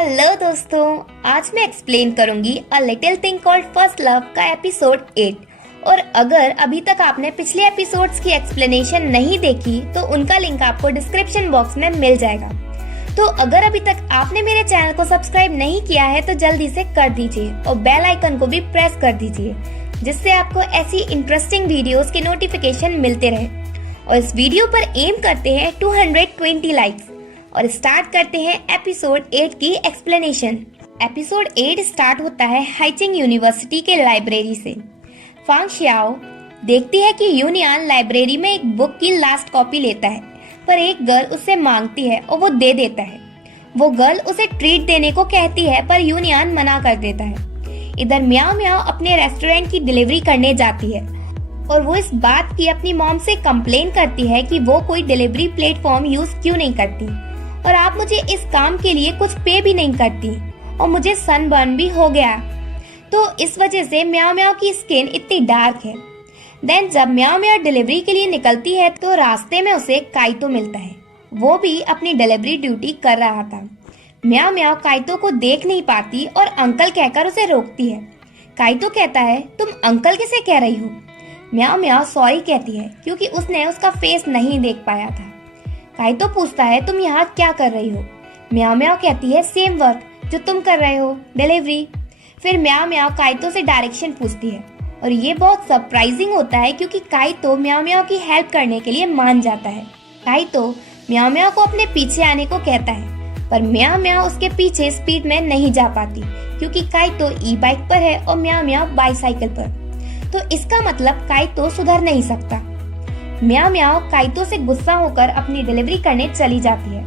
Hello दोस्तों, आज मैं एक्सप्लेन करूंगी a little thing called first love का एपिसोड 8। और अगर अभी तक आपने पिछले एपिसोड्स की एक्सप्लेनेशन नहीं देखी तो उनका लिंक आपको डिस्क्रिप्शन बॉक्स में मिल जाएगा। तो अगर अभी तक आपने मेरे चैनल को सब्सक्राइब नहीं किया है तो जल्दी से कर दीजिए और बेल आइकन को भी प्रेस कर दीजिए, जिससे आपको ऐसी इंटरेस्टिंग वीडियोस के नोटिफिकेशन मिलते रहे। और इस वीडियो पर एम करते हैं 220 लाइक्स और स्टार्ट करते हैं एपिसोड 8 की एक्सप्लेनेशन। एपिसोड 8 स्टार्ट होता है हाइचिंग यूनिवर्सिटी के लाइब्रेरी से। फांग शियाओ देखती है कि यूनियान लाइब्रेरी में एक बुक की लास्ट कॉपी लेता है, पर एक गर्ल उससे मांगती है और वो दे देता है। वो गर्ल उसे ट्रीट देने को कहती है पर यूनियान मना कर देता है। इधर म्याओ म्याओ अपने रेस्टोरेंट की डिलीवरी करने जाती है और वो इस बात की अपनी मॉम से कंप्लेन करती है कि वो कोई डिलीवरी प्लेटफॉर्म यूज क्यों नहीं करती और आप मुझे इस काम के लिए कुछ पे भी नहीं करती और मुझे सनबर्न भी हो गया, तो इस वजह से म्याओ म्याओ की स्किन इतनी डार्क है। देन जब म्याओ म्याओ डिलीवरी के लिए निकलती है तो रास्ते में उसे काइतो मिलता है। वो भी अपनी डिलीवरी ड्यूटी कर रहा था। म्याओ म्याओ काइतो को देख नहीं पाती और अंकल कहकर उसे रोकती है। काइतो कहता है, तुम अंकल किसे कह रही हो? म्याओ म्याओ सॉरी कहती है क्योंकि उसने उसका फेस नहीं देख पाया था। काइतो पूछता है, तुम यहाँ क्या कर रही हो? म्याओ म्याओ कहती है, सेम वर्क जो तुम कर रहे हो, डिलीवरी। फिर म्याओ म्याओ काइतो से डायरेक्शन पूछती है और ये बहुत सरप्राइजिंग होता है क्योंकि काइतो म्याओ म्याओ की हेल्प करने के लिए मान जाता है। काइतो म्याओ म्याओ को अपने पीछे आने को कहता है पर म्याओ म्याओ उसके पीछे स्पीड में नहीं जा पाती क्योंकि काइतो ई बाइक पर है और म्याओ म्याओ बाईसाइकिल पर। तो इसका मतलब काइतो सुधर नहीं सकता। म्याओ म्याओ काइतो से गुस्सा होकर अपनी डिलीवरी करने चली जाती है।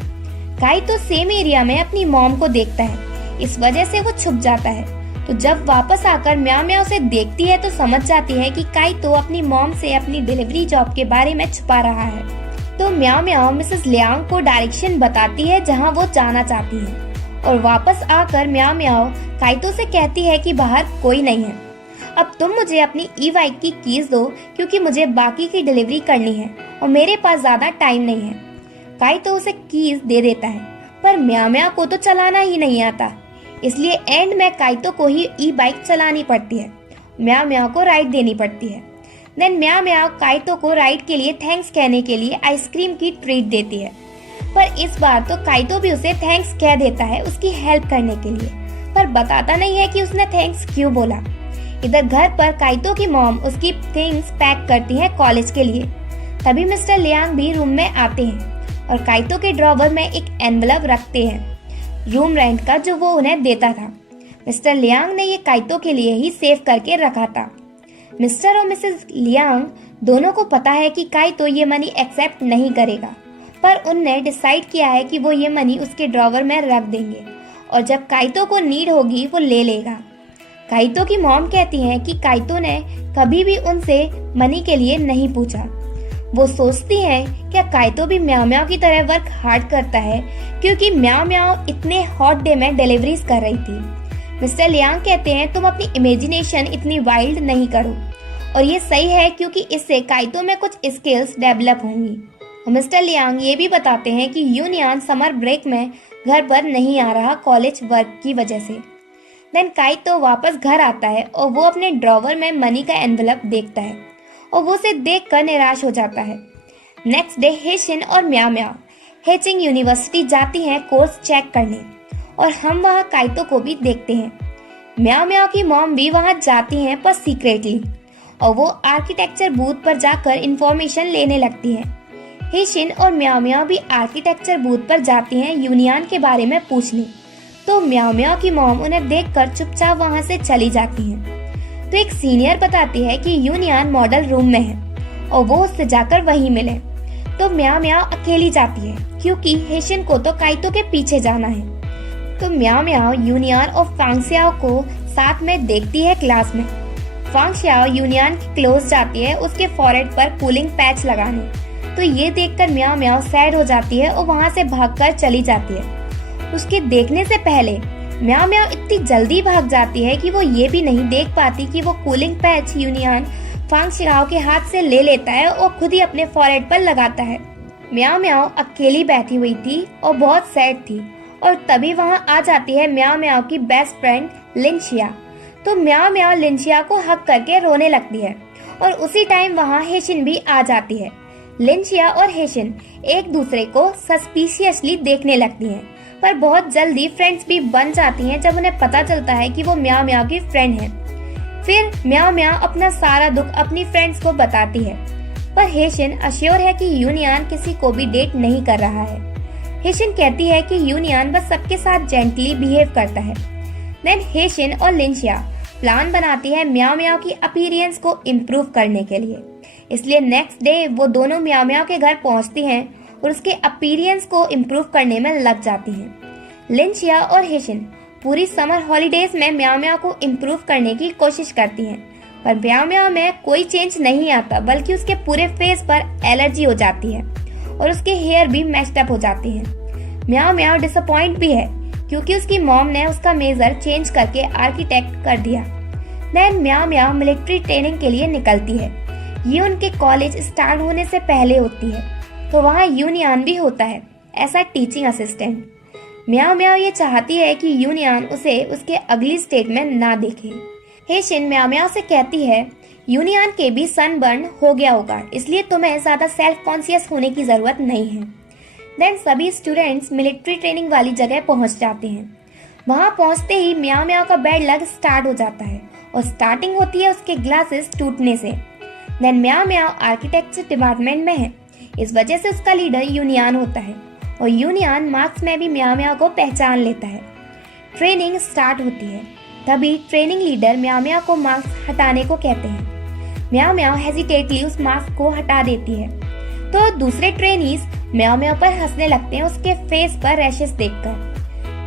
काइतो सेम एरिया में अपनी मॉम को देखता है, इस वजह से वो छुप जाता है। तो जब वापस आकर म्याओ म्याओ से देखती है तो समझ जाती है कि काइतो अपनी मॉम से अपनी डिलीवरी जॉब के बारे में छुपा रहा है। तो म्याओ म्याओ मिसेस लियांग को डायरेक्शन बताती है जहाँ वो जाना चाहती है और वापस आकर म्याओ म्याओ काइतो से कहती है कि बाहर कोई नहीं है। अब तुम मुझे अपनी ई बाइक की कीज दो क्योंकि मुझे बाकी की डिलीवरी करनी है और मेरे पास ज्यादा टाइम नहीं है। काइतो उसे कीज दे देता है पर म्याओ म्याओ को तो चलाना ही नहीं आता, इसलिए एंड में काइतो को ही ई बाइक चलानी पड़ती है। म्याओ म्याओ को राइड देनी पड़ती है। देन म्याओ म्याओ काइतो को राइड के लिए थैंक्स कहने के लिए आइसक्रीम की ट्रीट देती है, पर इस बार तो काइतो भी उसे थैंक्स कह देता है उसकी हेल्प करने के लिए, पर बताता नहीं है कि उसने थैंक्स क्यों बोला। इधर घर पर काइतो की मॉम उसकी थिंग्स पैक करती है कॉलेज के लिए। तभी मिस्टर लियांग भी रूम में आते हैं और काइतो के ड्रॉवर में एक एनवलप रखते हैं रूम रेंट का जो वो उन्हें देता था। मिस्टर लियांग ने ये काइतो के लिए ही सेव करके रखा था। मिस्टर और मिसेस लियांग दोनों को पता है कि काइतो ये मनी एक्सेप्ट नहीं करेगा, पर उनने डिसाइड किया है कि वो ये मनी उसके ड्रॉवर में रख देंगे और जब काइतो को नीड होगी वो ले लेगा। काइतो की मॉम कहती है कि काइतो ने कभी भी उनसे मनी के लिए नहीं पूछा। वो सोचती है क्या काइतो भी म्याओ म्याओ की तरह वर्क हार्ड करता है क्योंकि म्याओ म्याओ इतने हॉट डे में डिलीवरीज कर रही थी। मिस्टर लियांग कहते हैं, तुम अपनी इमेजिनेशन इतनी वाइल्ड नहीं करो और ये सही है क्योंकि इससे काइतो में कुछ स्किल्स डेवलप होंगी। और मिस्टर लियांग ये भी बताते हैं कि यूनियान समर ब्रेक में घर पर नहीं आ रहा कॉलेज वर्क की वजह से। देन काइतो वापस घर आता है और वो अपने ड्रॉवर में मनी का एनवलप देखता है और वो उसे देखकर निराश हो जाता है। नेक्स्ट डे हेशिन और म्याओ म्याओ हेचिंग यूनिवर्सिटी जाती हैं कोर्स चेक करने और हम वहाँ काइतो को भी देखते हैं। म्याओ म्याओ की मॉम भी वहाँ जाती हैं पर सीक्रेटली, और वो आर्किटेक्चर बूथ पर जाकर इंफॉर्मेशन लेने लगती है। हेशिन और म्याओ म्याओ भी आर्किटेक्चर बूथ पर जाती हैं यूनियान के बारे में पूछने, तो म्याओ म्याओ की मॉम उन्हें देखकर चुपचाप वहां से चली जाती है। तो एक सीनियर बताती है कि यूनियान मॉडल रूम में है और वो उससे जाकर वहीं मिले। तो म्याओ म्याओ अकेली जाती है क्योंकि हेशिन को तो काइतो के पीछे जाना है। तो म्याओ म्याओ यूनियान और फांग शियाओ को साथ में देखती है क्लास में। फांग शियाओ यूनियान की क्लोज जाती है उसके फॉरहेड पर कूलिंग पैच लगाने, तो ये देखकर म्याओ म्याओ सैड हो जाती है और वहां से भागकर चली जाती है। उसके देखने से पहले म्याओ म्याओ इतनी जल्दी भाग जाती है कि वो ये भी नहीं देख पाती कि वो कूलिंग पैच यूनियान फांग शियाओ के हाथ से ले लेता है और खुद ही अपने फॉरहेड पर लगाता है। म्याओ म्याओ अकेली बैठी हुई थी और बहुत सैड थी और तभी वहां आ जाती है म्याओ म्याओ की बेस्ट फ्रेंड लिनशिया। तो म्याओ म्याओ लिनशिया को हक करके रोने लगती है और उसी टाइम वहां हेशिन भी आ जाती है। लिनशिया और हेशिन एक दूसरे को सस्पिशियसली देखने लगती हैं, पर बहुत जल्दी फ्रेंड्स भी बन जाती हैं जब उन्हें पता चलता है कि वो म्याओ म्याओ की फ्रेंड है। फिर म्याओ म्याओ अपना सारा दुख अपनी फ्रेंड्स को बताती है, पर हेशिन अश्योर है कि यूनियन किसी को भी डेट नहीं कर रहा है। हेशिन कहती है कि यूनियन बस सबके साथ जेंटली बिहेव करता है। देन हेशिन और लिनशिया प्लान बनाती है म्याओ म्याओ की अपीयरेंस को इम्प्रूव करने के लिए। इसलिए नेक्स्ट डे वो दोनों म्याओ म्याओ के घर पहुंचती हैं और उसके अपीयरेंस को इम्प्रूव करने में लग जाती हैं। लिनशिया और हेशिन पूरी समर हॉलीडेज में म्याओ म्याओ को इम्प्रूव करने की कोशिश करती हैं, पर म्याओ म्याओ में कोई चेंज नहीं आता, बल्कि उसके पूरे फेस पर एलर्जी हो जाती है और उसके हेयर भी मैस्ड अप हो जाती हैं। म्याओ म्याओ डिसअपॉइंट भी है क्योंकि उसकी मॉम ने उसका मेजर चेंज करके आर्किटेक्ट कर दिया। देन म्याओ म्याओ मिलिट्री ट्रेनिंग के लिए निकलती है। ये उनके कॉलेज स्टार्ट होने से पहले होती है, तो वहाँ यूनियन भी होता है ऐसा टीचिंग असिस्टेंट। म्याओ म्याओ ये चाहती है कि यूनियन उसे उसके अगली स्टेट में ना देखे। हेशिन म्याओ म्याओ से कहती है यूनियन के भी सनबर्न हो गया होगा, इसलिए तुम्हें ज्यादा सेल्फ कॉन्शियस होने की जरूरत नहीं है। देन सभी स्टूडेंट्स मिलिट्री ट्रेनिंग वाली जगह पहुंच जाते हैं। वहां पहुंचते ही म्याओ म्याओ का बैड लक स्टार्ट हो जाता है और स्टार्टिंग होती है उसके ग्लासेस टूटने से। देन म्याओ म्याओ आर्किटेक्चर डिपार्टमेंट में है, इस वजह से उसका लीडर यूनियन होता है और यूनियन मार्क्स में भी म्याओ म्याओ को पहचान लेता है। ट्रेनिंग स्टार्ट होती है, तभी ट्रेनिंग लीडर म्याओ म्याओ को मास्क हटाने को कहते हैं। म्याओ म्याओ हेजिटेटली उस मास्क को हटा देती है, तो दूसरे ट्रेनीज म्याओ म्याओ पर हंसने लगते हैं उसके फेस पर रैशेस देखकर।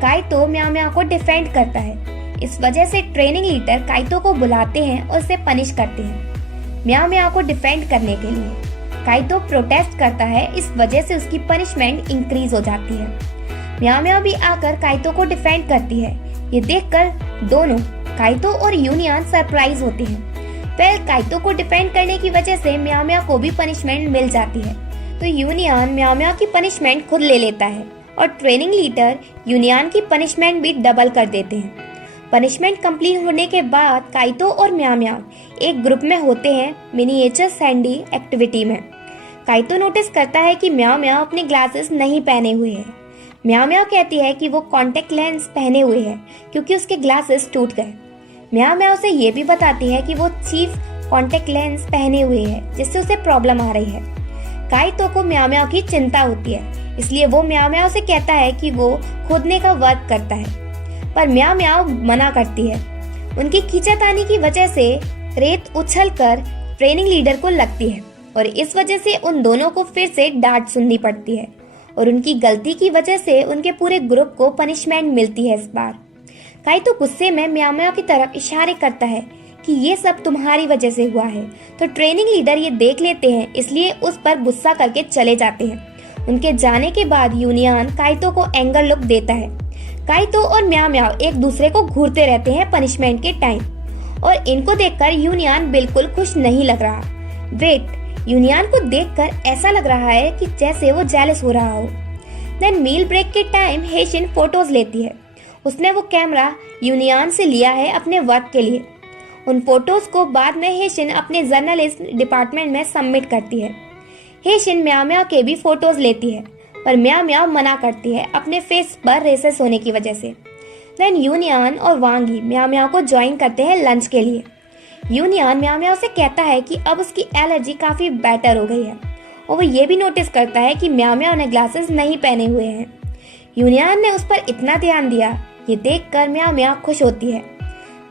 काइतो म्याओ म्याओ को डिफेंड करता है, इस वजह से ट्रेनिंग लीडर काइतो को बुलाते हैं और उसे पनिश करते हैं म्याओ म्याओ को डिफेंड करने के लिए। काइतो प्रोटेस्ट करता है, इस वजह से उसकी पनिशमेंट इंक्रीज हो जाती है। म्याओ म्याओ भी आकर काइतो को डिफेंड करती है। ये देखकर दोनों काइतो और यूनियन सरप्राइज होते हैं। फिर काइतो को डिफेंड करने की वजह से म्याओ म्याओ को भी पनिशमेंट मिल जाती है, तो यूनियन म्याओ म्याओ की पनिशमेंट खुद ले लेता है और ट्रेनिंग लीडर यूनियन की पनिशमेंट भी डबल कर देते हैं। पनिशमेंट कंप्लीट होने के बाद काइतो और म्याओ म्याओ एक ग्रुप में होते हैं मिनिएचर सैंडी एक्टिविटी में। काइतो नोटिस करता है कि म्याओ म्याओ अपने ग्लासेस नहीं पहने हुए हैं। म्याओ म्याओ कहती है कि वो कॉन्टेक्ट लेंस पहने हुए है क्योंकि उसके ग्लासेस टूट गए। म्याओ म्याओ से ये भी बताती है कि वो चीफ कॉन्टेक्ट लेंस पहने हुए है, जिससे उसे प्रॉब्लम आ रही है। काइतो को म्याओ म्याओ की चिंता होती है, इसलिए वो म्याओ म्याओ से कहता है कि वो खोदने का वर्क करता है, पर म्याओ म्याओ मना करती है। उनकी खींचातानी की वजह से रेत उछलकर ट्रेनिंग लीडर को लगती है और इस वजह से उन दोनों को फिर से डांट सुननी पड़ती है और उनकी गलती की वजह से उनके पूरे ग्रुप को पनिशमेंट मिलती है। इस बार काइतो गुस्से में म्याओ म्याओ की तरफ इशारे करता है कि ये सब तुम्हारी वजह से हुआ है, तो ट्रेनिंग लीडर ये देख लेते हैं, इसलिए उस पर गुस्सा करके चले जाते हैं। उनके जाने के बाद यूनियन काइतो को एंगर लुक देता है। काइतो और म्याओ म्याओ एक दूसरे को घूरते रहते हैं पनिशमेंट के टाइम, और इनको देखकर यूनियन बिल्कुल खुश नहीं लग रहा। वेट, यूनियन को देखकर ऐसा लग रहा है कि जैसे वो जेलस हो रहा हो। देन मील ब्रेक के टाइम हेशिन फोटोज लेती है। उसने वो कैमरा यूनियन से लिया है अपने वर्क के लिए। उन फोटोज को बाद में हेशिन अपने जर्नलिस्ट डिपार्टमेंट में सबमिट करती है। हेशिन म्याओ म्याओ के भी फोटोज लेती है, पर म्याओ म्याओ मना करती है अपने फेस पर रेसेस होने की वजह से। देन यूनियन और वांगी म्याओ म्याओ को ज्वाइन करते हैं लंच के लिए। यूनियन म्याओ म्याओ से कहता है कि अब उसकी एलर्जी काफी बेटर हो गई है, और वो ये भी नोटिस करता है कि म्याओ म्याओ ने ग्लासेस नहीं पहने हुए हैं। यूनियन ने उस पर इतना ध्यान दिया, ये देखकर म्याओ म्याओ खुश होती है।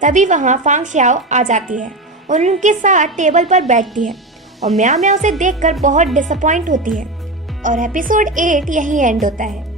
तभी वहाँ फांग श्याओ आ जाती है और उनके साथ टेबल पर बैठती है और म्याओ म्याओ से देखकर बहुत डिसअपॉइंट होती है। और एपिसोड 8 यहीं एंड होता है।